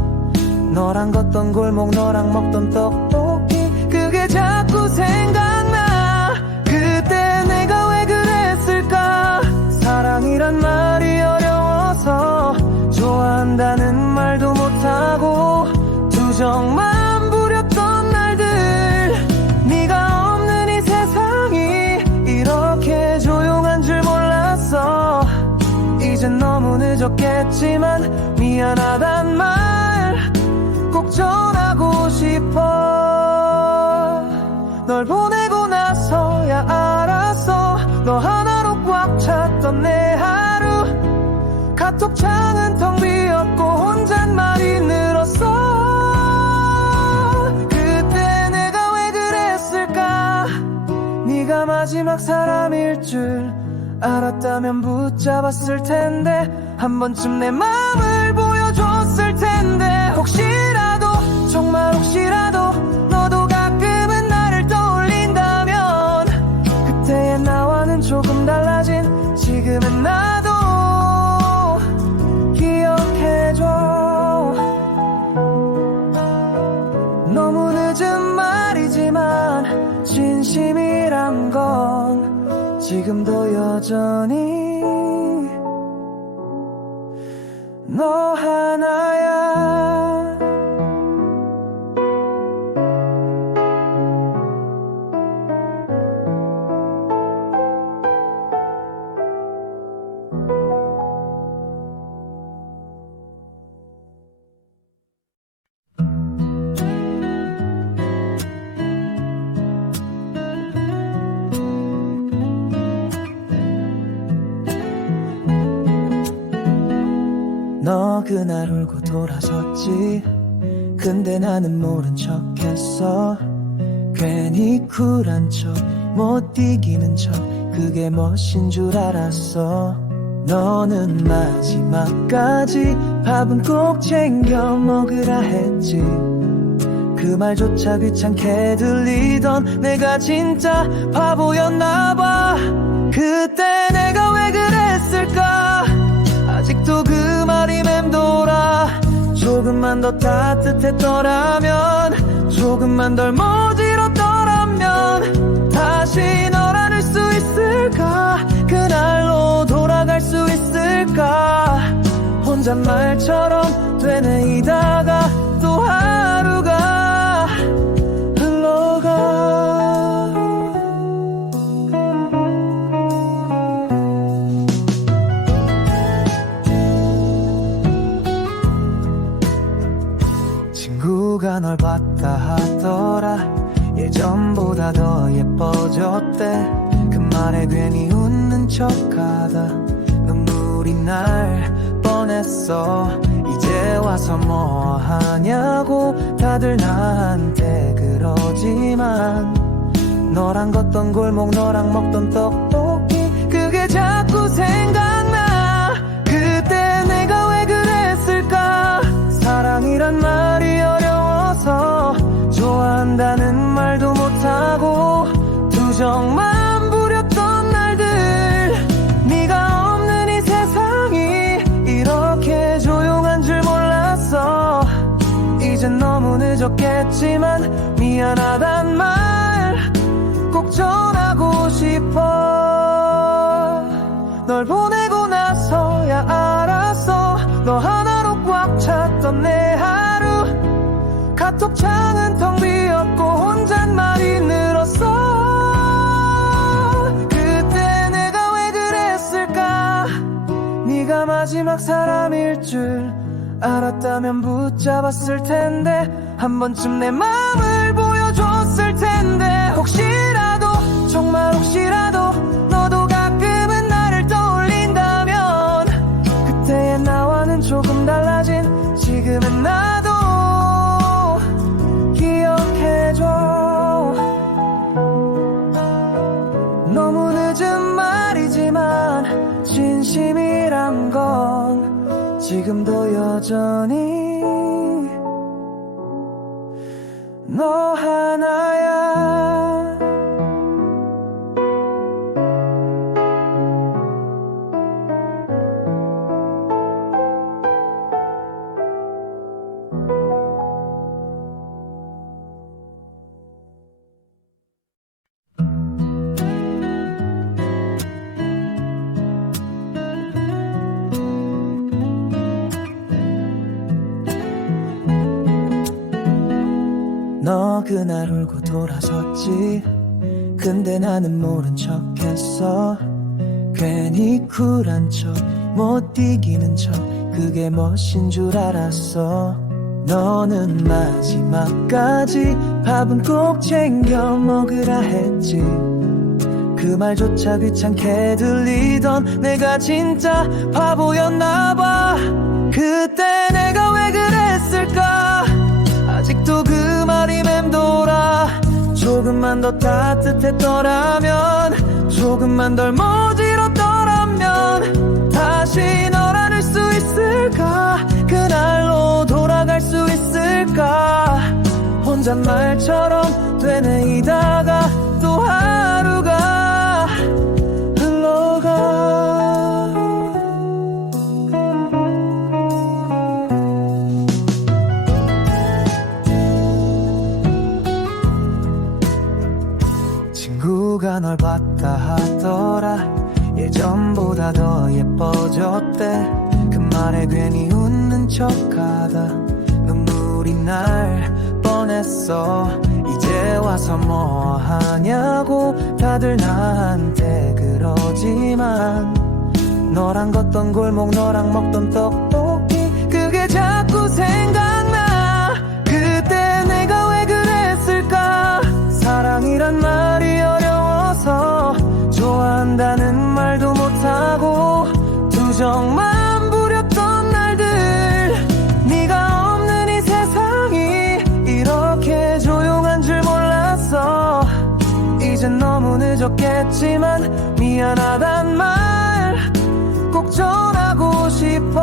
너랑 걷던 골목 너랑 먹던 떡볶이 그게 자꾸 생각나. 그때 내가 왜 그랬을까. 사랑이란 말이 어려워서 좋아한다는 말도 못하고 투정만 부렸던 날들. 네가 없는 이 세상이 이렇게 조용한 줄 몰랐어. 이젠 너무 늦었겠지만 미안하단 말 꼭 전하고 싶어. 널 보내고 나서야 알았어. 너 하나로 꽉 찼던 내 하루. 카톡창은 텅 비었고 혼잣말이 늘었어. 그때 내가 왜 그랬을까. 네가 마지막 사람일 줄 알았다면 붙잡았을 텐데. 한 번쯤 내 맘을 보여줬을 텐데. 혹시라도 정말 혹시라도 너도 가끔은 나를 떠올린다면 그때의 나와는 조금 달라진 지금의 나도 기억해줘. 너무 늦은 말이지만 진심이란 건 지금도 여전히 너 하나야. 너 그날 울고 돌아섰지. 근데 나는 모른 척했어. 괜히 쿨한 척 못 이기는 척 그게 멋인 줄 알았어. 너는 마지막까지 밥은 꼭 챙겨 먹으라 했지. 그 말조차 귀찮게 들리던 내가 진짜 바보였나봐. 그때 내가 왜 그랬을까. 아직도 그 말이 맴돌아. 조금만 더 따뜻했더라면, 조금만 덜 모질었더라면 다시 널 안을 수 있을까. 그날로 돌아갈 수 있을까. 혼잣말처럼 되뇌이다가 또 하루가 흘러가. 친구가 널 봤다 하더라. 예전보다 더 예뻐졌대. 그 말에 괜히 웃는 척하다 눈물이 날 뻔했어. 이제 와서 뭐 하냐고 다들 나한테 그러지만, 너랑 걷던 골목, 너랑 먹던 떡볶이, 그게 자꾸 생각나. 그때 내가 왜 그랬을까. 사랑이란 말이 어려워서 좋아한다는 말도 못하고 투정만 부렸던 날들. 네가 없는 이 세상이 이렇게 조용한 줄 몰랐어. 이젠 너무 늦었겠지만 미안하단 말 꼭 전하고 싶어. 널 보내고 나서야 알았어. 너 하나로 꽉 찼던 내 하루. 카톡창은 텅 비었고 혼잣말이 늘었어. 그때 내가 왜 그랬을까. 네가 마지막 사람일 줄 알았다면 붙잡았을 텐데, 한 번쯤 내 맘을 보여줬을 텐데. 혹시라도, 정말 혹시라도 너도 가끔은 나를 떠올린다면, 그때의 나와는 조금 달라진 지금의 나도 기억해줘. 너무 늦은 말이지만 진심이란 건 지금도 여전히 너 하나야. 너 그날 울고 돌아섰지. 근데 나는 모른 척했어. 괜히 쿨한 척 못 이기는 척 그게 멋인 줄 알았어. 너는 마지막까지 밥은 꼭 챙겨 먹으라 했지. 그 말조차 귀찮게 들리던 내가 진짜 바보였나봐. 그때 내가 왜 그랬을까. 아직도 그 말이 맴돌아. 조금만 더 따뜻했더라면, 조금만 덜 모질었더라면 다시 널 안을 수 있을까. 그날로 돌아갈 수 있을까. 혼잣말처럼 되뇌이다가 또 하루가 흘러가. 친구가 널 봤다 하더라. 예전보다 더 예뻐졌대. 그 말에 괜히 웃는 척하다 눈물이 날 뻔했어. 이제 와서 뭐 하냐고 다들 나한테 그러지만, 너랑 걷던 골목, 너랑 먹던 떡볶이, 그게 자꾸 생각나. 그때 내가 왜 그랬을까. 사랑이란 말이 어려워서 좋아한다는 말도 못하고 투정만 부렸던 날들. 네가 없는 이 세상이 이렇게 조용한 줄 몰랐어. 너무 늦었겠지만 미안하단 말 꼭 전하고 싶어.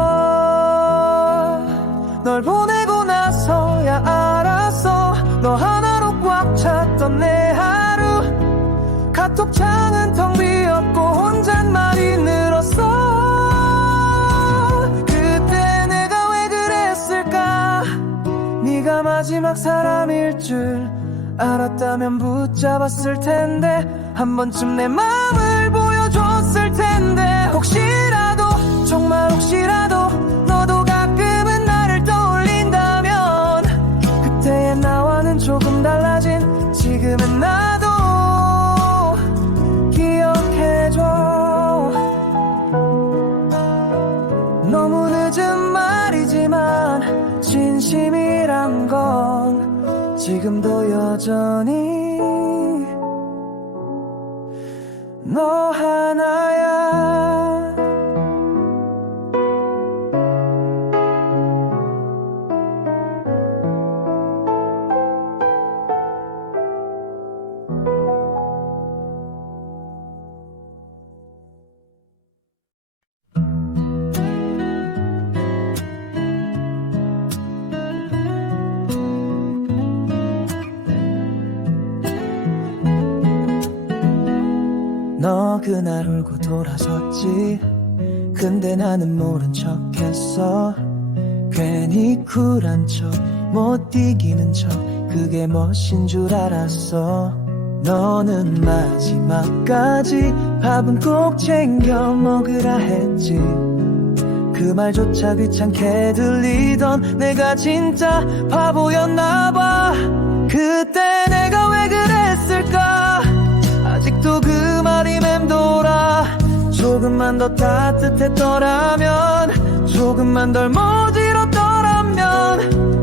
널 보내고 나서야 알았어. 너 하나로 꽉 찼던 내 하루. 카톡창은 텅 비었고 혼잣말이 늘었어. 그때 내가 왜 그랬을까. 네가 마지막 사람일 줄 알았다면 붙잡았을 텐데. 한 번쯤 내 맘을 보여줬을 텐데. 혹시라도 정말 혹시라도 너도 가끔은 나를 떠올린다면 그때의 나와는 조금 달라진 지금의 나도 기억해줘. 너무 늦은 말이지만 진심이란 건 지금도 여전히 너 하나야. 너 그날 울고 돌아섰지. 근데 나는 모른 척했어. 괜히 쿨한 척 못 이기는 척 그게 멋인 줄 알았어. 너는 마지막까지 밥은 꼭 챙겨 먹으라 했지. 그 말조차 귀찮게 들리던 내가 진짜 바보였나봐. 그때 내가 왜 그랬을까. 아직도 그 말이 맴돌아. 조금만 더 따뜻했더라면, 조금만 덜 모질었더라면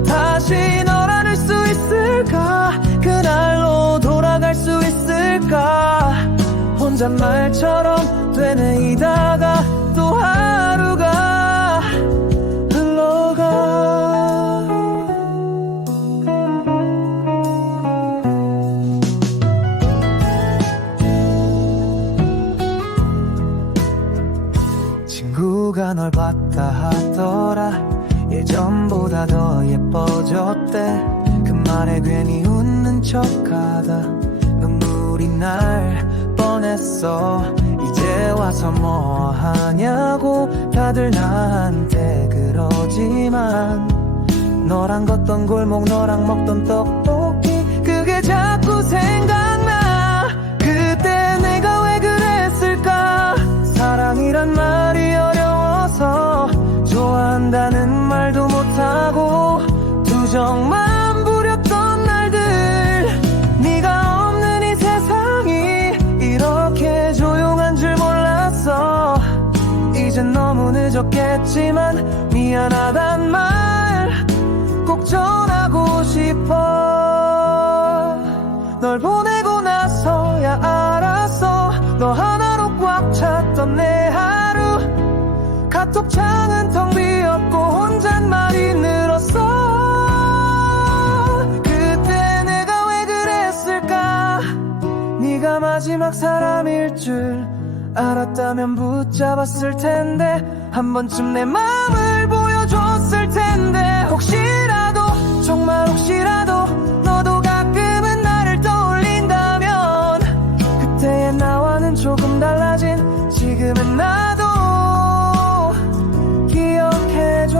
다시 널 안을 수 있을까. 그날로 돌아갈 수 있을까. 혼잣말처럼 되뇌이다가 또 하루가 흘러가. 친구가 널 봤다 하더라. 예전보다 더 예뻐졌대. 그 말에 괜히 웃는 척하다 눈물이 날 뻔했어. 이제 와서 뭐 하냐고 다들 나한테 그러지만 너랑 걷던 골목 너랑 먹던 떡볶이 그게 자꾸 생각나. 그때 내가 왜 그랬을까. 사랑이란 말이 어려워서 좋아한다는 말도 못하고 투정만 부렸던 날들. 네가 없는 이 세상이 이렇게 조용한 줄 몰랐어. 이젠 너무 늦었겠지만 미안하단 말 꼭 전하고 싶어. 널 보내고 나서야 알았어. 너 하나로 꽉 찼던 내 하루. 카톡창은 텅 비었고 혼잣말이 늘었어. 그때 내가 왜 그랬을까. 네가 마지막 사람일 줄 알았다면 붙잡았을 텐데. 한 번쯤 내 맘을 보여줬을 텐데. 혹시라도 정말 혹시라도 너도 가끔은 나를 떠올린다면 그때의 나와는 조금 달라진 지금의 나도 기억해줘.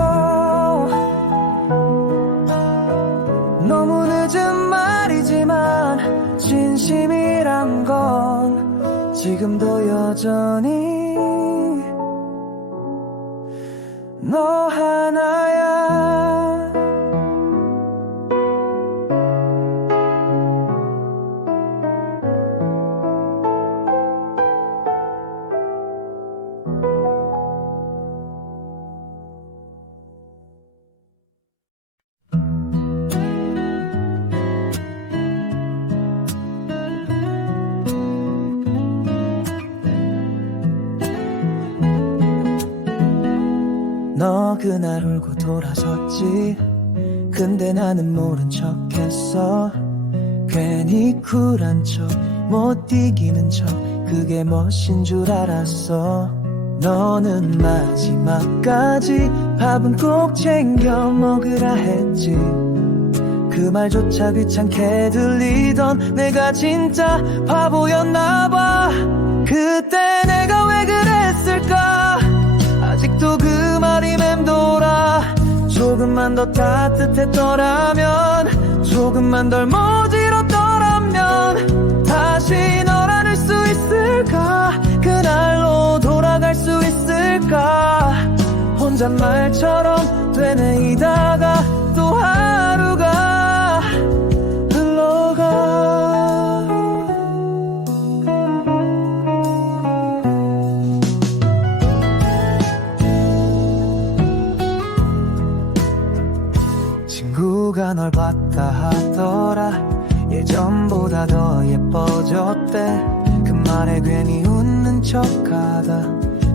너무 늦은 말이지만 진심이란 건 지금도 여전히 너 하나야. 너 그날 울고 돌아섰지. 근데 나는 모른 척했어. 괜히 쿨한 척 못 이기는 척 그게 멋인 줄 알았어. 너는 마지막까지 밥은 꼭 챙겨 먹으라 했지. 그 말조차 귀찮게 들리던 내가 진짜 바보였나봐. 그때 내가 왜 그랬을까. 아직도 그 말이 맴돌아. 조금만 더 따뜻했더라면, 조금만 덜 모질었더라면 다시 널 안을 수 있을까. 그날로 돌아갈 수 있을까. 혼잣말처럼 되뇌이다가 또 하루가 흘러가. 친구가 널 봤다 하더라. 예전보다 더 예뻐졌대. 그 말에 괜히 웃는 척하다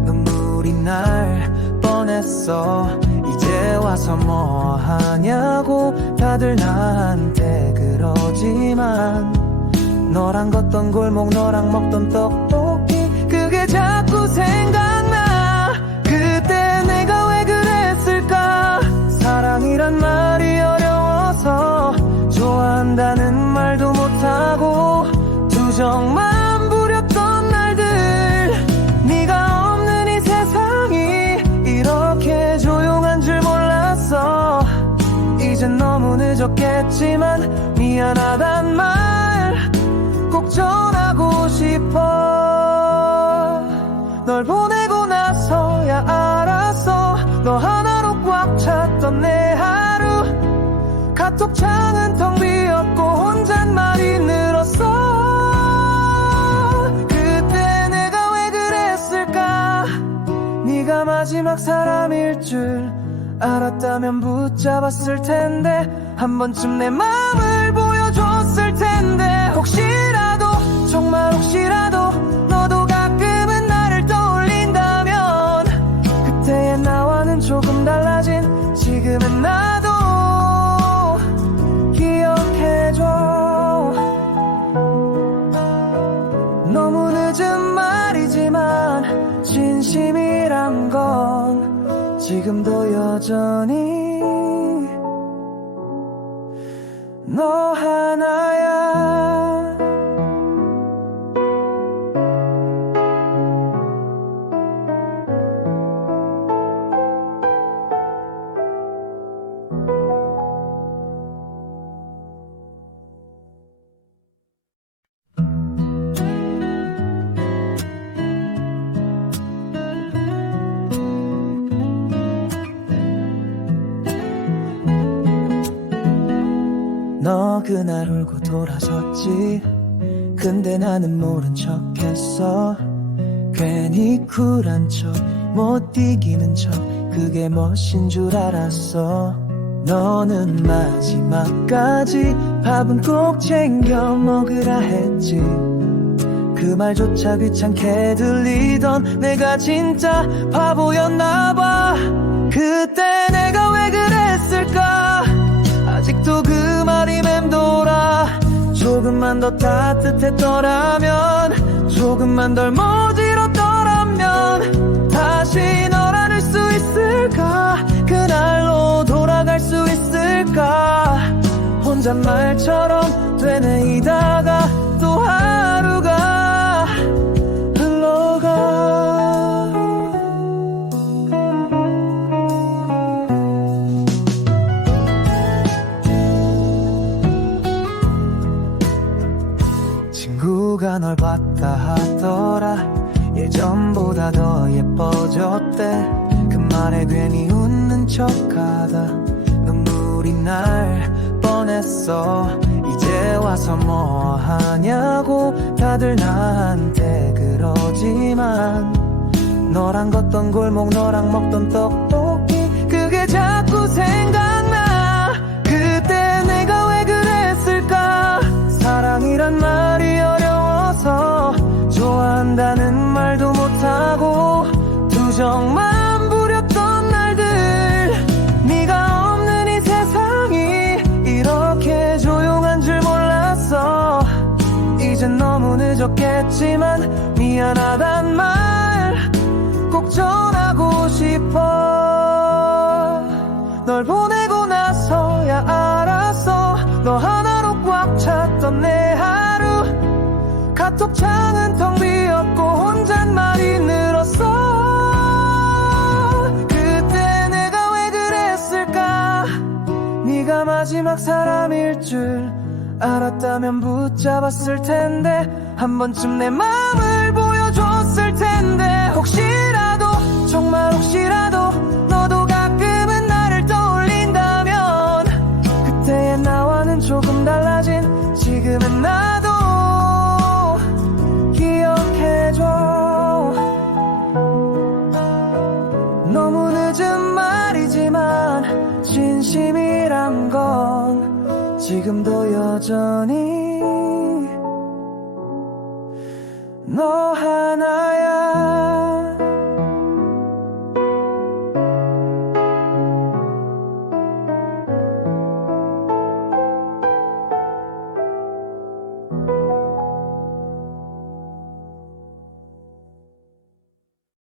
눈물이 날 뻔했어. 이제 와서 뭐 하냐고 다들 나한테 그러지만, 너랑 걷던 골목, 너랑 먹던 떡볶이, 그게 자꾸 생각나. 그때 내가 왜 그랬을까. 사랑이란 말이 어려워서 좋아한다는 말도 못하고 투정만 부렸던 날들. 네가 없는 이 세상이 이렇게 조용한 줄 몰랐어. 이젠 너무 늦었겠지만 미안하단 말 꼭 전하고 싶어. 널 보내고 나서야 알았어. 너 하나로 꽉 찼던 내 하루. 카톡창은 텅 비었고 혼잣말이 늘었어. 그때 내가 왜 그랬을까. 네가 마지막 사람일 줄 알았다면 붙잡았을 텐데, 한 번쯤 내 마음을 보여줬을 텐데. 혹시라도, 정말 혹시라도 너도 가끔은 나를 떠올린다면, 그때의 나와는 조금 달라진 지금의 나도 기억해줘. 너무 늦은 말이지만 진심이란 건 지금도 여전히 너 하나야. 너 그날 울고 돌아섰지. 근데 나는 모른 척했어. 괜히 쿨한 척, 못 이기는 척 그게 멋인 줄 알았어. 너는 마지막까지 밥은 꼭 챙겨 먹으라 했지. 그 말조차 귀찮게 들리던 내가 진짜 바보였나봐. 그때 내가 왜 그랬을까. 아직도 그 말이 맴돌아. 조금만 더 따뜻했더라면, 조금만 덜 모질었더라면 다시 널 안을 수 있을까. 그날로 돌아갈 수 있을까. 혼잣말처럼 되뇌이다가 또 하루가 흘러가. 친구가 널 봤다 하더라. 예전보다 더 예뻐졌대. 그 말에 괜히 웃는 척하다 눈물이 날 뻔했어. 이제 와서 뭐 하냐고 다들 나한테 그러지만, 너랑 걷던 골목, 너랑 먹던 떡볶이, 그게 자꾸 생각나. 그때 내가 왜 그랬을까. 사랑이란 말이 어려워서 좋아한다는 말도 못하고 투정만 부렸던 날들. 네가 없는 이 세상이 이렇게 조용한 줄 몰랐어. 이젠 너무 늦 했지만 미안하단 말 꼭 전하고 싶어. 널 보내고 나서야 알았어, 너 하나로 꽉 찼던 내 하루. 카톡창은 텅 비었고 혼잣말이 늘었어. 그때 내가 왜 그랬을까? 네가 마지막 사람일 줄 알았다면 붙잡았을 텐데, 한 번쯤 내 맘을 보여줬을 텐데. 혹시라도, 정말 혹시라도 너도 가끔은 나를 떠올린다면 그때의 나와는 조금 달라진 지금의 나도 기억해줘. 너무 늦은 말이지만 진심이란 건 지금도 여전히 너 하나